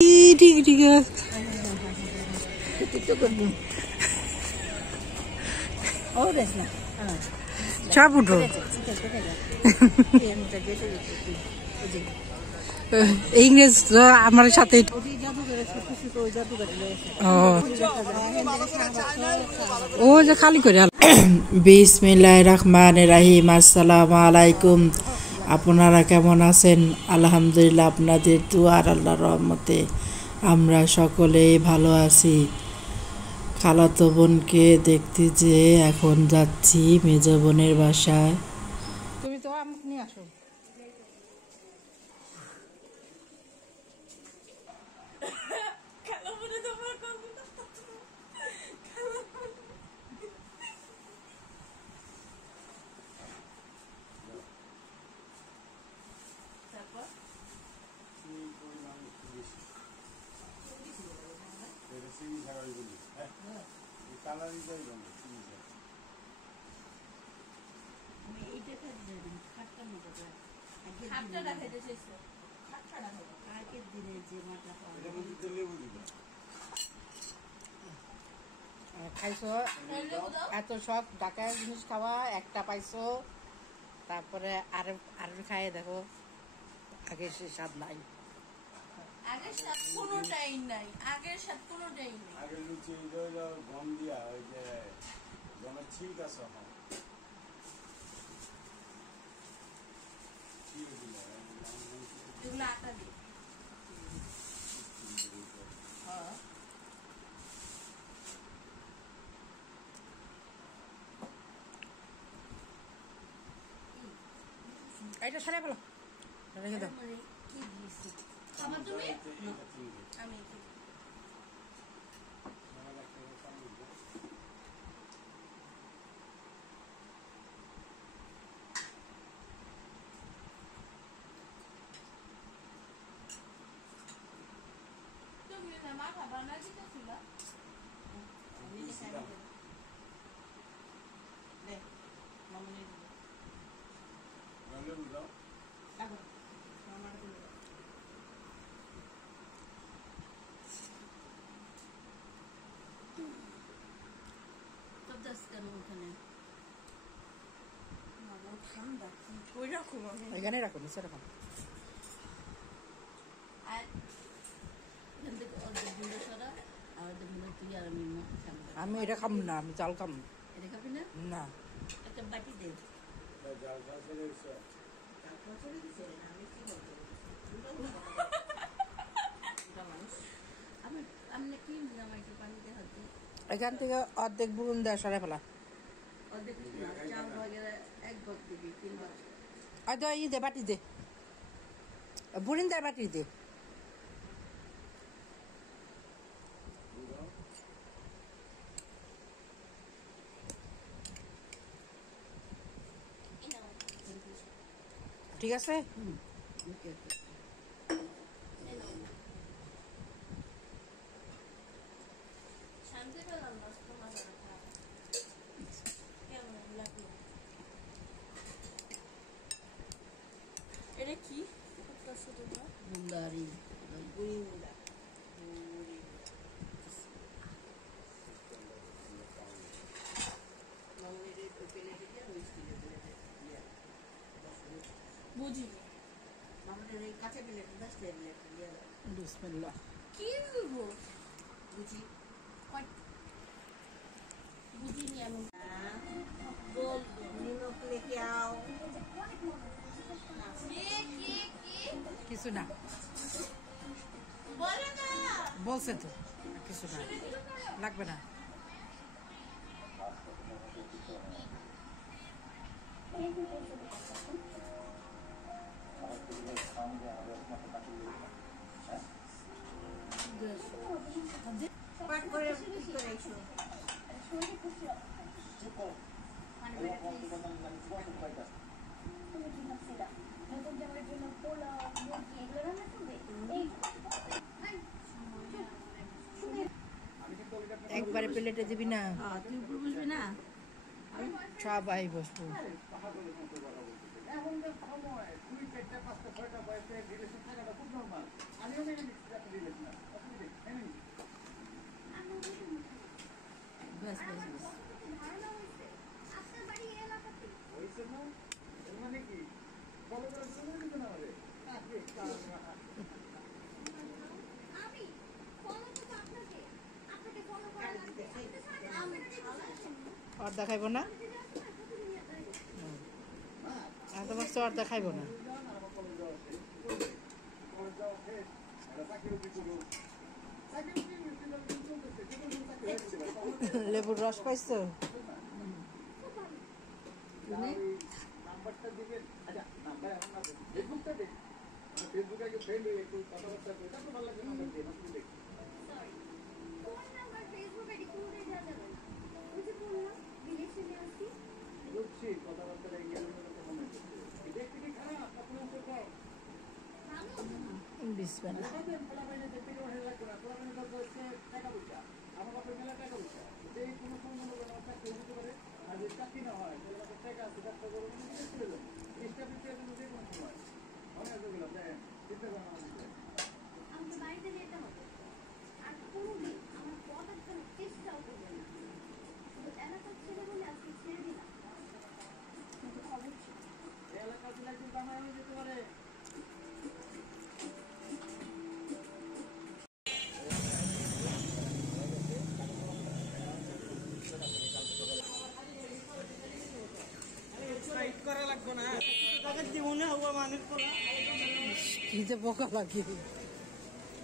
Tiga. Oh, that's not. Cabudo. English আমার সাথে ও যে খালি করে বিসমিল্লাহির রহমানির রহিম আসসালামু আলাইকুম আপনারা কেমন আছেন আলহামদুলিল্লাহ আপনাদের দুয়ার আল্লাহর রহমতে আমরা সকলেই ভালো আছি খালাতো বোনকে দেখতে যে এখন যাচ্ছি মেজো বোনের বাসায় তুমি তো আমাকে নিয়ে আসো খাইছো এত সব ঢাকার জিনিস খাওয়া একটা পাইছো তারপরে আর খাইয়ে দেখো আগের সে স্বাদ নাই আগের স্বাদ কোনোটাই নাই আগের স্বাদ কোনোটাই নাই আগের লুচি হইলো গম দিয়া ওই যে গমের ছিল গাছ এগুলো আটা দিয়ে এটা সরে ফেলো রেখে দাও কি দিয়েছি খাবার তুমি আমি এখানে রাখো নিচে রাখো আমি এটা খাম না আমি চাল খাম না একটা বাটি দে এখান থেকে অর্ধেক বুরুন দেয় সরে ফেলা ই দে বাটি দে বুড়িন দেয় বাটি দে ঠিক আছে শান্তি পেলাম না কেমন লাগলো এটা কি বুন্দারি বুঝিনি আমাদের এই কাঁচা প্লেট বিসমিল্লাহ কি বলবো বুঝি বুঝিনি আমি বলবো নিমক লেকে আও কিছু না বলো না বলছে তো কিছু না লাগবে না পাট করে এসো একবারে প্লেটে দিবি না তুই উপরে বসবি না সবাই বসবো এখনকার সময় 2, 4, 5, 6টা বয়সে রিলেশন থাকাটা খুব নর্মাল। আমিও মেনে নিচ্ছি আপনি রিলেশন আছে, অসুবিধা নেই, মেনে নিচ্ছি। হয়েছে না? এর মানে কি? ফলো করার জন্য দিবেন আমাদের? আর দেখাইব না তোমার তো আর দেখাইব না লেবুর রস পাইছো নাম্বারটা দিবেন। আচ্ছা নাম্বার এখন না, ফেসবুকটা দেখ, ফেসবুকে আগে ফ্রেন্ড হয়ে একটু কথাবার্তা করে তারপর ভালো লাগবে নাম্বার দিয়ে নতুন দেখি। বুঝছি কথাবার্তা রেখে কমেন্ট করতে দেখতে কি খারাপ আপনার উপর বিসমিল্লাহ টাকা পয়সা আমার বাপের মেলা টাকা পয়সা সেই কোনো সম্বন্ধ চাকরি হতে পারে আর যদি চাকরি না হয় তাহলে আমাদের টাকা আছে ব্যবসা করবো চেষ্টা করতে যে কোনো সময় অনেক গেলাম দেখেন চিন্তা করেন আমাকে বাড়িতে যেতে হবে আর কোনোদিন আমার পথের জন্য চেষ্টাও করবে না শুধু এলাকার ছেলে বলে আজকে ছেড়ে দিলাম কিন্তু অবশ্যই এলাকার ছেলে একদিন বাংলায় হয়ে যেতে পারে। কি যে বোকা লাগে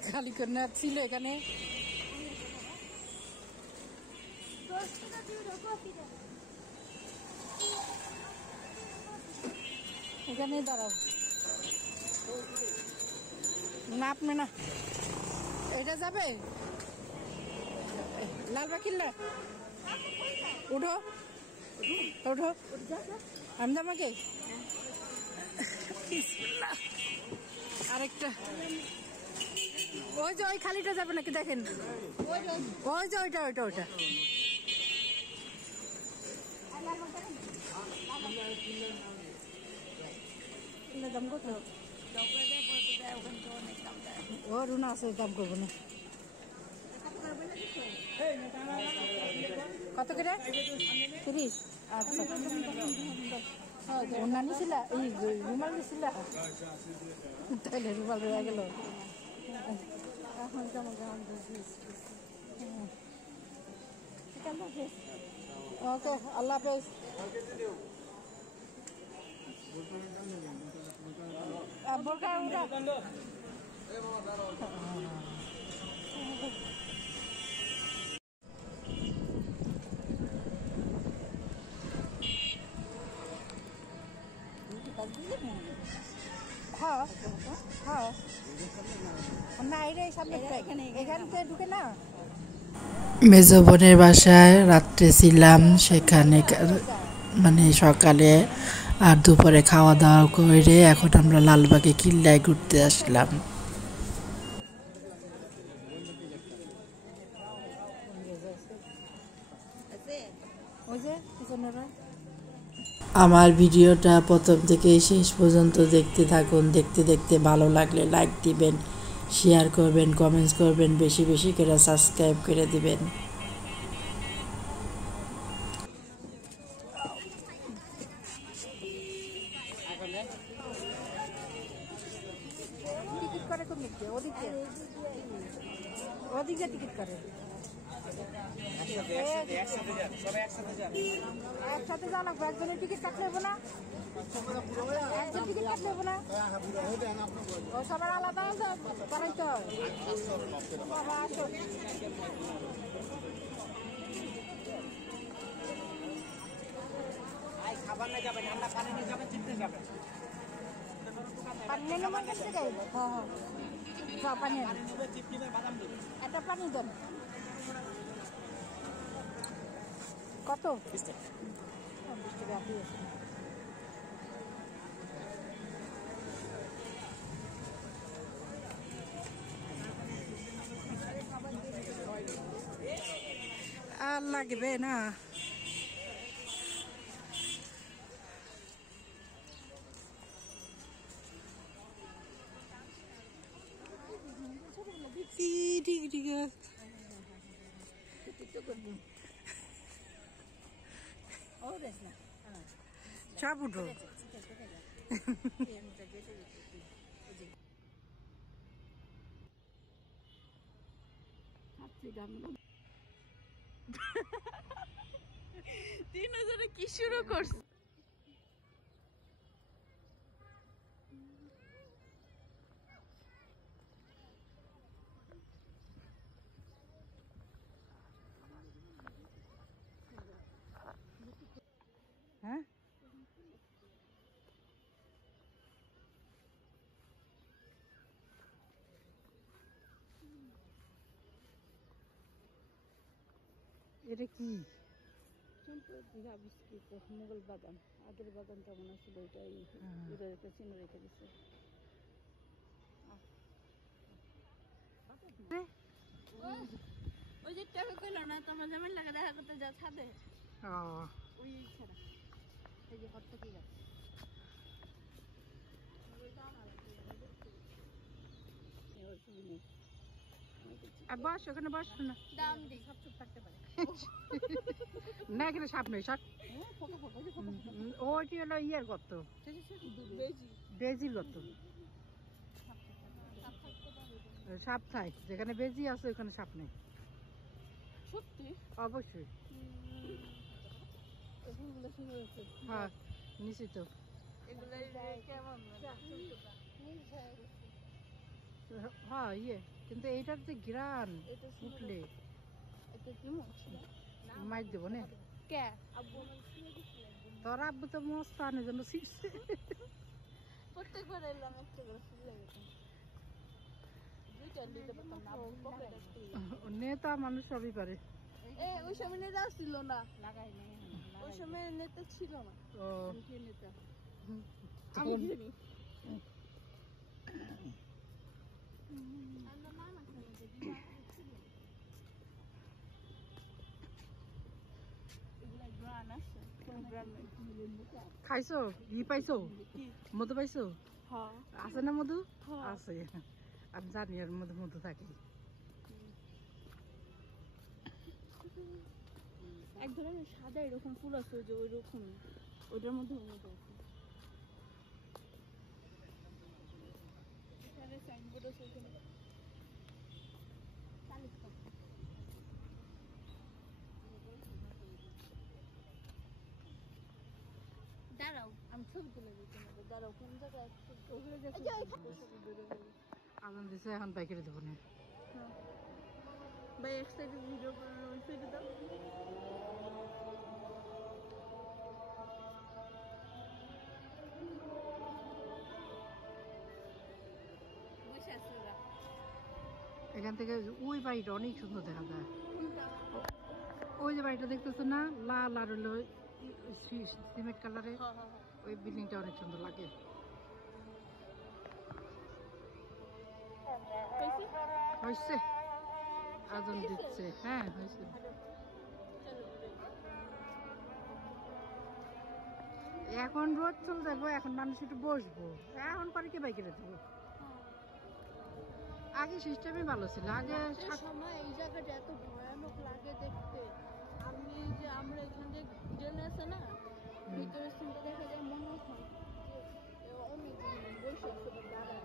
খালি করে না ছিল এখানে 10 টাকা দিয়ে কফি দেন এখানে দাঁড়াও না আপনি না এটা যাবে লালবাগ কিল্লা উঠো উঠো আমি আমাকে আরেকটা ওই যে ওই খালিটা যাবে নাকি দেখেন ওই যে ওইটা ওইটা ওইটা দাম কত ও রুনা আছে দাম করবো না কত করে 30 আচ্ছা ওনা নিছিলা এই রুমাল নিছিলা তাহলে রুমাল রয়ে গেল এখন কেমন ওকে আল্লাহ হাফেজ বোরকা উঠা হ্যাঁ হ্যাঁ না এটাই সামনে এখানে ঢুকে না মেজো বোনের বাসায় রাত্রে ছিলাম সেখানে মানে সকালে আর দুপুরে খাওয়া দাওয়া করে এখন আমরা লালবাগে কিল্লায় ঘুরতে আসলাম আমার ভিডিওটা প্রথম থেকে শেষ পর্যন্ত দেখতে থাকুন দেখতে দেখতে ভালো লাগলে লাইক দিবেন শেয়ার করবেন কমেন্টস করবেন বেশি বেশি করে সাবস্ক্রাইব করে দিবেন টিকিট করে কোন দিকে ওদিকে ওদিকে টিকিট করে একসাথে যাওয়া লাগবে একজনের টিকিট কাটলে হবো না একজন টিকিট কাটলে হবো না ও সবার আলাদা আলাদা করাইতে হয় বাবা আসো খাবার না যাবেন আমরা পানি নিয়ে যাবেন চিনতে যাবেন পানি নিয়ে মন করতে যাই হ্যাঁ হ্যাঁ পানি একটা পানি দেন কত 20 টাকা আর লাগবে না ঠিক সব উঠো তিনজনে কি শুরু করছে হ্যাঁ এটা কি দীঘা বিস্কিট মোগল বাগান আগের বাগান কেমন আসছিল ওইটাই একটা চিহ্ন রেখে দিচ্ছে ওই যে টাকা কইলো না তোমার জামাই লাগা দেখা করতে যা ছাদে ওই ছাড়া এই যে হট থেকে গেছে আর বস ওখানে বস না দাম দিই সব চুপ থাকতে পারে না এখানে সাপ নেই সাপ ওইটি হলো ইয়ের গর্ত বেজির গর্ত সাপ থাই যেখানে বেজি আছে ওখানে সাপ নেই সত্যি অবশ্যই হ্যাঁ নিশ্চিত এগুলো কেমন হ্যাঁ ইয়ে কিন্তু এইটার যে ঘ্রাণ উঠলে এটা কি মাইর দেবো না কে তোর আব্বু তো মস্ত আনের জন্য শিখছে প্রত্যেকবার এলাম একটা করে ফুল লাগে দুইটা দিতে পারতাম না নেতা মানুষ সবই পারে ওই সময় নেতা ছিল না ওই সময় নেতা ছিল না ও নেতা আমি জানি খাইছো ই পাইছো মধু পাইছো হ্যাঁ আছে না মধু আছে আমি জানি আর মধু মধু থাকে এক ধরনের সাদা এরকম ফুল আছে যে ওই রকম ওইটার মধ্যে এখানে সাইনবোর্ড আছে ওখানে দাঁড়াও আমি ছবি তুলে দিচ্ছি দাঁড়াও কোন জায়গায় আগুন দিছে এখন পাইকারি দেবো না ভাই এক সাইডে ভিডিও করে ওই সাইডে দাও বসে আছে ওরা এখান থেকে ওই বাড়িটা অনেক সুন্দর দেখা যায় ওই যে বাড়িটা দেখতেছো না লাল আর হলো সিমেন্ট কালারে ওই বিল্ডিংটা অনেক সুন্দর লাগে হয়েছে আগুন দিচ্ছে হ্যাঁ হয়েছে এখন রোদ চলে যাবো এখন মানুষ একটু বসবো এখন পরে কি বাইকে দেবো আগে সিস্টেমই ভালো ছিল আগে সময় এই জায়গাটা এত ভয়ানক লাগে দেখতে আমি যে আমরা এখান থেকে ট্রেন আছে না ভিতরে সিনটা দেখা যায় মনে হয় যে অনেক বসে আছে দাঁড়ায়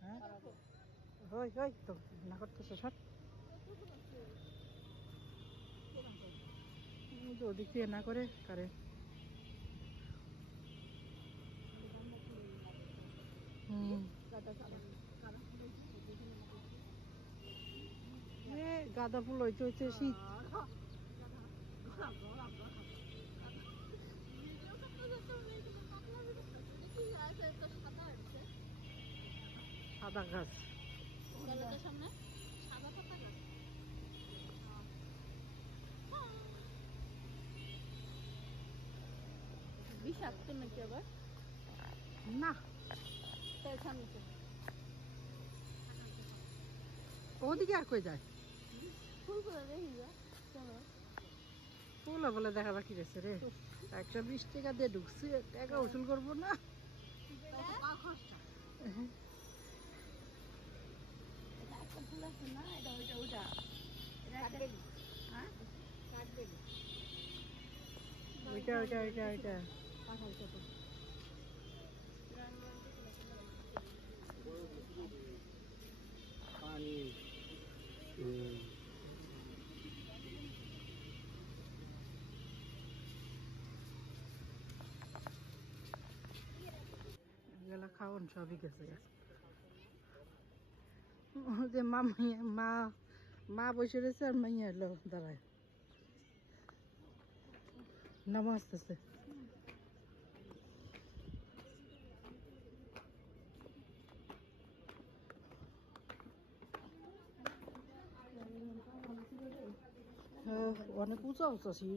হ্যাঁ হই হই তো না করতেছো সব ওদিক দিয়ে না করে কারে গাঁদা ফুল হইতে হইতে শীত সাদা গাছ সামনে সাদা পাতা গাছ বিষাক্ত নাকি আবার না তাই সামনে ওদিকে আর কই যায় ফুল করে দেখি যা চলো পোলা বলে দেখা বাকি রয়েছে রে 120 টাকা দিয়ে ঢুকছি টাকা উসুল করবো না একটা ফুল আছে না এটা ওইটা ওটা হ্যাঁ ওইটা ওইটা ওইটা ওইটা পানি এগুলা খাওয়ান সবই গেছে যে মা মা বসে রয়েছে আর মাইয়া এলো দাঁড়ায় নামা আসতেছে অনেক উঁচা উঁচা ছিল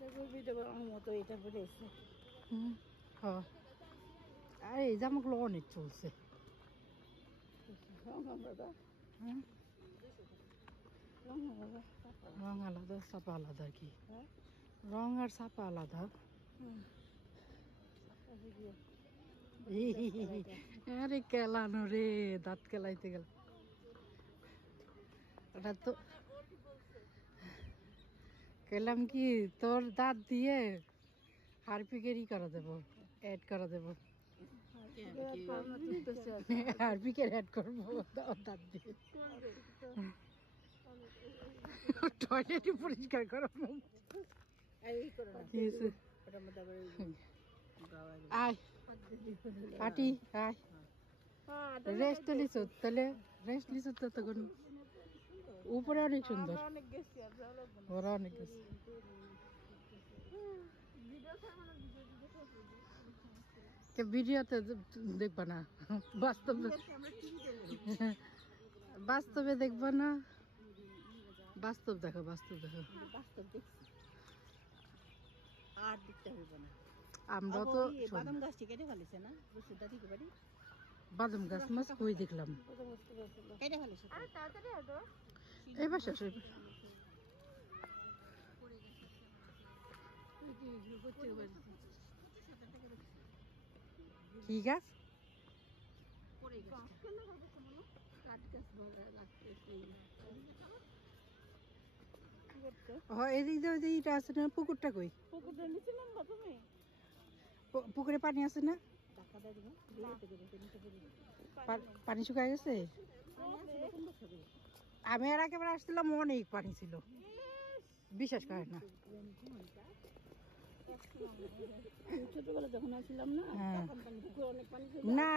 দেখো ভিডিও বানানোর মতো এটা বেড়েছে আর এই জামাগুলো অনেক চলছে রং আলাদা ছাপা আলাদা আর কি রং আর ছাপা আলাদা আরে কেলানো রে দাঁত কেলাইতে গেল ওটা তো কেলাম কি তোর দাঁত দিয়ে হারপিকেরই করা দেবো অ্যাড করা দেবো হারপিকের অ্যাড করবো দাঁত দিয়ে টয়লেটই পরিষ্কার করো আয় পাটি আয় রেস্ট লিস তাহলে রেস্ট লিস তো তখন উপরে অনেক সুন্দর ওরা অনেক গেছে ভিডিওতে দেখবা না বাস্তবে দেখবা না বাস্তব দেখো বাস্তব দেখো আর দেখতে হবে না আমরা তো বাদাম গাছটি কেটে ফেলেছে না বুঝতে ঠিক বাড়ি বাদাম গাছ মাছ কই দেখলাম কেটে ফেলেছে এই পাশে আসো কি গাছ এদিক দিয়ে আছে না পুকুরটা কই পুকুরটা নিচে নামবা তুমি পুকুরে পানি আছে না পানি শুকায় গেছে আমি আর একেবারে আসছিলাম অনেক পানি ছিল বিশ্বাস করে না ছোটবেলা যখন আসছিলাম না অনেক পানি না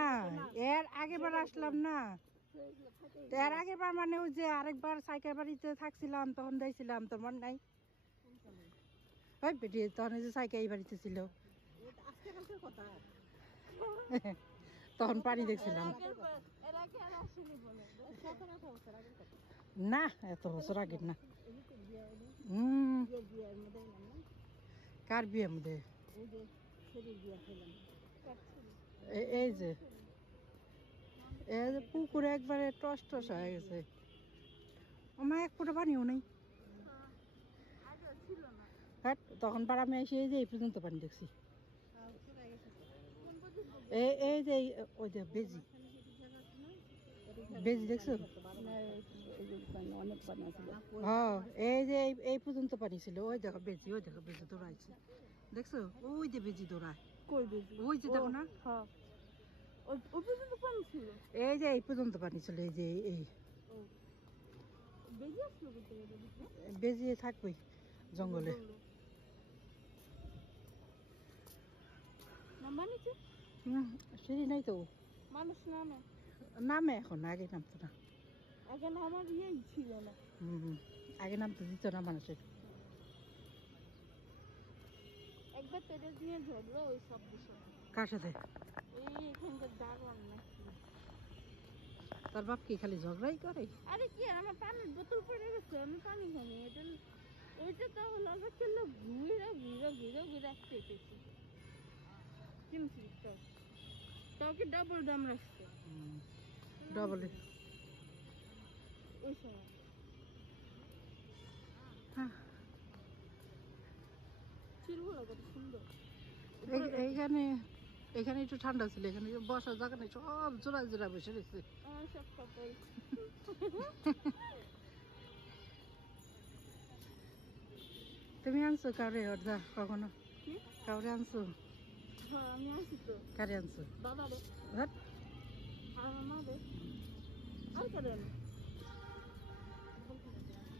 এর আগেবার আসলাম না এর আগেবার মানে ওই যে আরেকবার সাইকেল বাড়িতে থাকছিলাম তখন দেখছিলাম তোমার নাই ওই বেটি তখন যে সাইকেল এই বাড়িতে ছিল তখন পানি দেখছিলাম না এত বছর আগের না কার বিয়ের মধ্যে এই যে পুকুরে একবারে টস টস হয়ে গেছে আমার এক ফুটা পানিও নেই তখন পার আমি এসে এই যে এই পর্যন্ত পানি দেখছি এই যে ওই যে বেজি বেজি দেখছো অনেক পানি আছে হ্যাঁ এই যে এই পর্যন্ত পানি ছিল ওই দেখো বেজি দৌড়াইছে দেখছো ওই যে বেজি দৌড়ায় কই বেজি ওই যে দেখো না হ্যাঁ ওই পর্যন্ত পানি ছিল এই যে এই পর্যন্ত পানি ছিল এই যে এই বেজি আসলো বেজি থাকবেই জঙ্গলে নাম্বার নিচে সিঁড়ি নাই তো মানুষ নামে নামে এখন, আগে নামতো না। আগে না আমার ইয়েই ছিল না। আগে নামতে দিত না মানুষের। একবার তোদের নিয়ে ঝগড়া ওই সব বিষয়। কার সাথে? এই এখানকার দারোয়ান নাকি। তার বাপ কি খালি ঝগড়াই করে? আরে কি আমার পানির বোতল পড়ে গেছে, আমি পানি খানি। ওইটা তো লগে চললো ঘুরে ঘুরে ঘুরে ঘুরে পেয়েছি কিনছি তো। তাকে ডাবল দাম রাখছে। ডবল। ওই সময় চিরগুলো কত সুন্দর। এইখানে একটু ঠান্ডা ছিল, এখানে বসার জায়গা নেই, সব জোড়া জোড়া বসে রয়েছে। আমার সব কাপড় তুমি আনছো কাউরে অর্ধা কখনো? কাউরে আনছো? হ্যাঁ আমি আসি তো। কারে আনছো? বাবা রে ধ্যাৎ, আর মা রে আর করে না।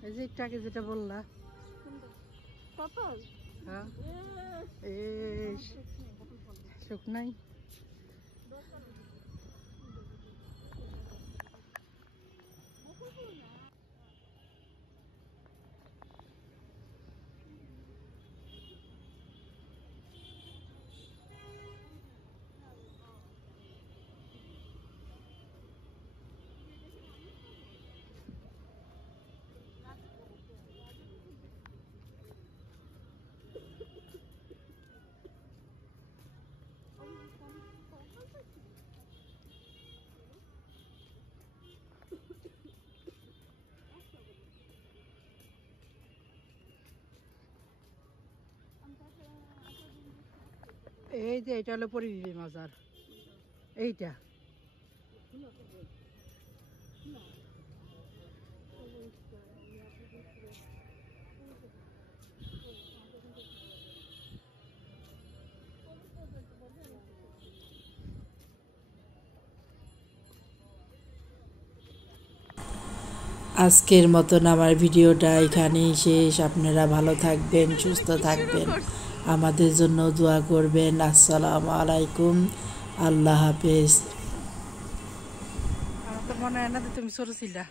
এই যে একটু আগে যেটা বললা। কাপড় হ্যাঁ, এই শুকনাই। এই যে এটা হলো পরিবিবি মাজার, এইটা। আজকের মতন আমার ভিডিওটা এখানেই শেষ। আপনারা ভালো থাকবেন, সুস্থ থাকবেন, আমাদের জন্য দোয়া করবেন। আসসালামু আলাইকুম, আল্লাহ হাফেজ। আমার তো মনে হয় না তুমি ছোট ছিলা।